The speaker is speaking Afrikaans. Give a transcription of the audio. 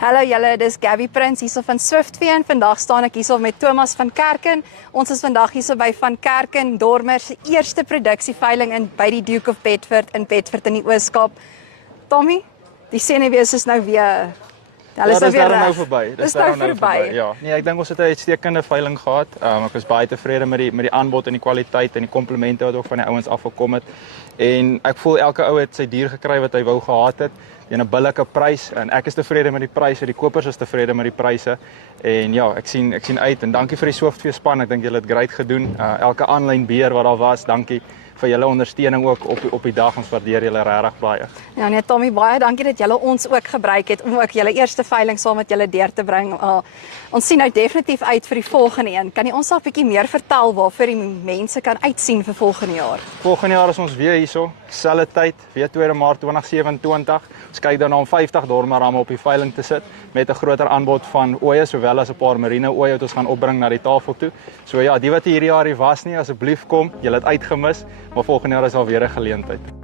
Hallo julle, dis Gabby Prins hierso van Swiftwee en vandag staan ek hierso met Thomas van Kerken. Ons is vandag hierso by Van Kerken Dormer se eerste produksieveiling by die Duke of Bedford in Bedford in die Oos-Kaap. Tommy, die senuwees is nou weer Dis nou verby. Dis nou verby. Ja. Nee, ek dink ons het 'n uitstekende veiling gehad. Ek was baie tevrede met die aanbod en die kwaliteit en die komplimente wat ook van die ouens afgekom het. En ek voel elke ou het sy dier gekry wat hy wou gehad het teen 'n billike prys en ek is tevrede met die pryse, die kopers is tevrede met die pryse. En ja, ek sien uit en dankie vir die Swiftwee span. Ek dink julle het great gedoen. Elke aanlyn beheer wat daar was, dankie vir julle ondersteuning ook op die dag. Ons waardeer julle regtig baie. Ja nee Tommy, baie dankie dat julle ons ook gebruik het om ook julle eerste veiling saam met julle deur te bring. Ons sien nou definitief uit vir die volgende een. Kan jy ons al 'n bietjie meer vertel waarvoor die mense kan uitsien vir volgende jaar? Volgende jaar is ons weer hierso, selfde tyd, weer 2 Maart 2027. Ons kyk dan om 50 dormerramme op die veiling te sit met 'n groter aanbod van ooe sowel as 'n paar marine ooe wat ons gaan opbring na die tafel toe. So ja, die wat hierdie jaar hier was nie, asseblief kom. Julle het uitgemis, maar volgende jaar is daar weer 'n geleentheid.